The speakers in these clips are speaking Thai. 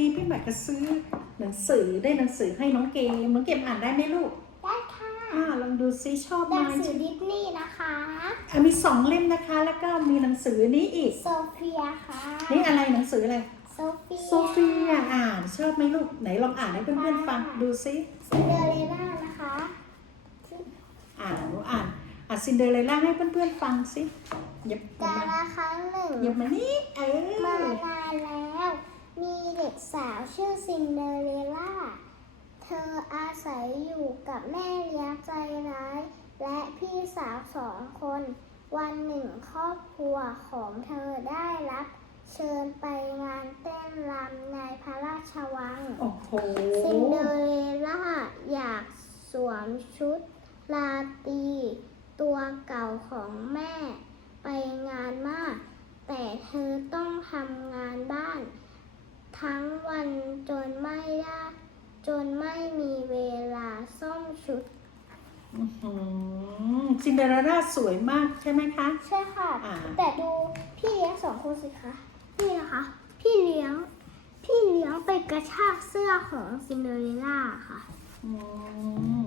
ดีพี่ใหม่ก็ซื้อหนังสือได้หนังสือให้น้องเกมน้องเกมอ่านได้ไหมลูกได้ค่ะอ่าลองดูซิชอบหไหมนังสือดิสนีย์นะคะอะมีสองเล่มนะคะ แล้วก็มีหนังสือนี้อีก โซเฟียค่ะนี่อะไรหนังสืออะไร โซเฟียโซเฟียอ่านชอบไหมลูกไหนลองอ่านให้เพื่อนๆฟังดูซิซินเดอเรลล่านะคะอ่านหนูอ่านอ่านซินเดอเรลล่าให้เพื่อนๆฟังสิเย็บกามาละครั้งหนึ่งเย็บมานี่เอมาอนานแล้ว มีเด็กสาวชื่อซินเดอเรลล่า เธออาศัยอยู่กับแม่เลี้ยงใจร้าย และพี่สาวสองคน วันหนึ่งครอบครัวของเธอได้รับ เชิญไปงานเต้นรำในพระราชวัง โอ้โหซินเดอเรลล่าอยากสวมชุดลาตรีตัวเก่าของแม่ ไปงานมาก แต่เธอต้องทำงานบ้าน ทั้งวันจนไม่ได้จนไม่มีเวลาซ่อมชุด อื้อหือซินเดอเรลล่าสวยมากใช่ไหมคะ ใช่ค่ะ อ่า แต่ดูพี่เลี้ยงสองคนสิคะนี่นะคะ พี่เลี้ยง พี่เลี้ยงไปกระชากเสื้อของซินเดอเรลล่าค่ะ อืม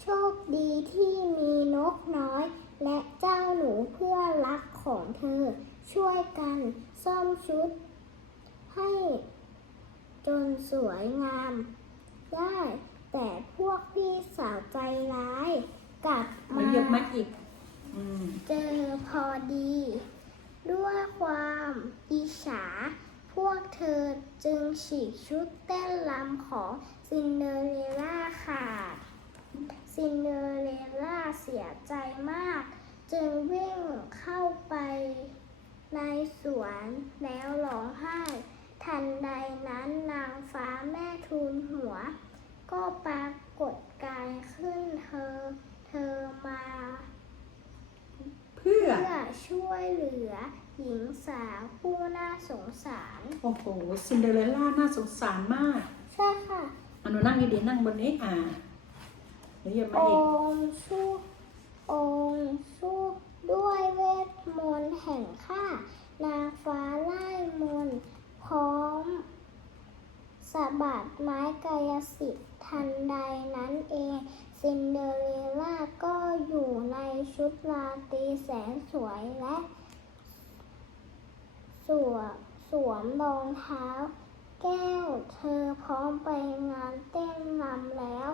โชคดีที่มีนกน้อย และเจ้าหนูเพื่อนรักของเธอ ช่วยกันซ่อมชุดให้จ นสวยงาม ได้ แต่พวกพี่สาวใจร้ายกลับมามาเย็บมาอีกอืมเจอพอดี ด้วยความอิจฉา พวกเธอจึงฉีกชุดเต้นรำของซินเดอเรลล่าขาดซินเดอเรลล่าเสียใจมาก จึงวิ่งเข้าไปในสวนแล้วร้องไห้ ทันใดนั้นนางฟ้าแม่ทูลหัว ก็ปรากฏกายขึ้นเธอ เธอมา เพื่อ เพื่อช่วยเหลือหญิงสาวผู้น่าสงสาร โอ้โห ซินเดอเรลล่าน่าสงสารมากใช่ค่ะอันหนูนั่งดีๆนั่งบนนี้อ่าเดี๋ยวเย็บอมาอีกงค์สู้องค์สู้ด้วยเวทมนต์แห่งข้านางฟ้าไล่มนต์พร้อม บัดไม้กายสิทธิ์ทันใดนั้นเอง ซินเดอเรลล่าก็อยู่ในชุดราตรีแสนสวยและสวมสวมรองเท้า แก้วเธอพร้อมไปงานเต้นรำแล้ว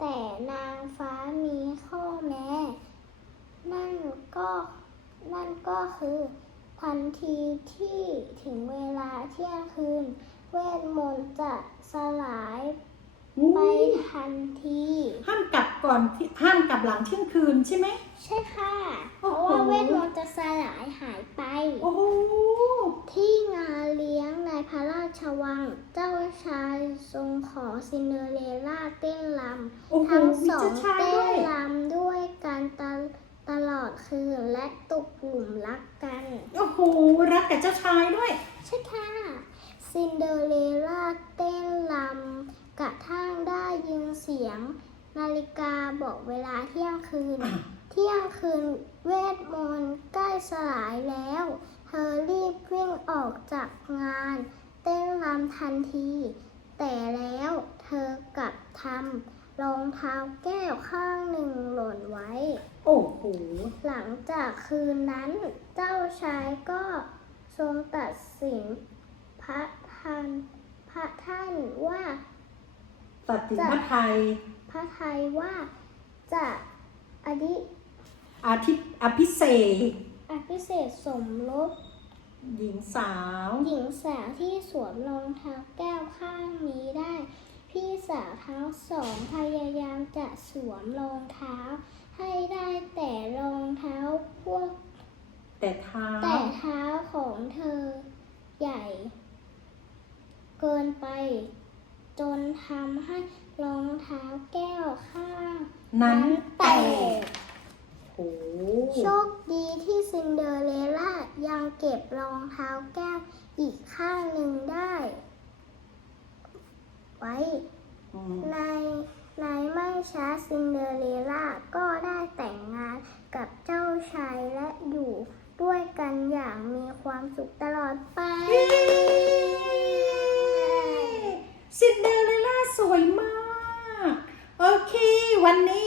แต่นางฟ้ามีข้อแม้ นั่นก็นั่นก็คือ ทันทีที่ถึงเวลาเที่ยงคืน เวทมนต์จะสลายไปทันที ห้ามกลับก่อนที่ห้ามกลับหลังเที่ยงคืนใช่ไหม ใช่ค่ะ เพโอ้ราะโห ว่าเวทมนต์จะสลายหายไป โอ้โหที่งานเลี้ยงในพระราชวัง เจ้าชายทรงขอซินเดอเรลล่าเต้นรำโอ้โหทั้งมีสองเจ้าชายเต้ด้วนยรำด้วยกันตลตลอดคืนและตกหลุมรักกัน โอ้โหรักกับเจ้าชายด้วย ใช่ค่ะซิน เดอเรลล่าเต้นรำกระทั่งได้ยินเสียง นาฬิกาบอกเวลาเที่ยงคืน เที่ยงคืนเวทมนต์ใกล้สลายแล้ว เธอรีบวิ่งออกจากงาน เต้นรำทันที แต่แล้วเธอกลับทำรองเท้าแก้วข้างหนึ่งหล่นไว้ โอ้โห หลังจากคืนนั้นเจ้าชายก็ทรงตัดสินพระ ท่านพระท่านว่าตัดสินพระไทย พระไทยว่าจะอดิอาทิตย์อภิเษกอภิเษกสมรสหญิงสาว หญิงสาวที่สวมรองเท้าแก้วข้างนี้ได้ พี่สาวทั้งสองพยายามจะสวมรองเท้า ให้ได้แต่รองเท้าพวก แต่เท้าแต่เท้าของเธอใหญ่ เกินไป จนทำให้รองเท้าแก้วข้างนั้นแตกโอ้โชคดีที่ซินเดอเรลล่ายังเก็บรองเท้าแก้วอีกข้างหนึ่งได้ ไว้ ในในไม่ช้าซินเดอเรลล่าก็ได้แต่งงานกับเจ้าชายและอยู่ด้วยกันอย่างมีความสุขตลอดไป เย้ วันนี้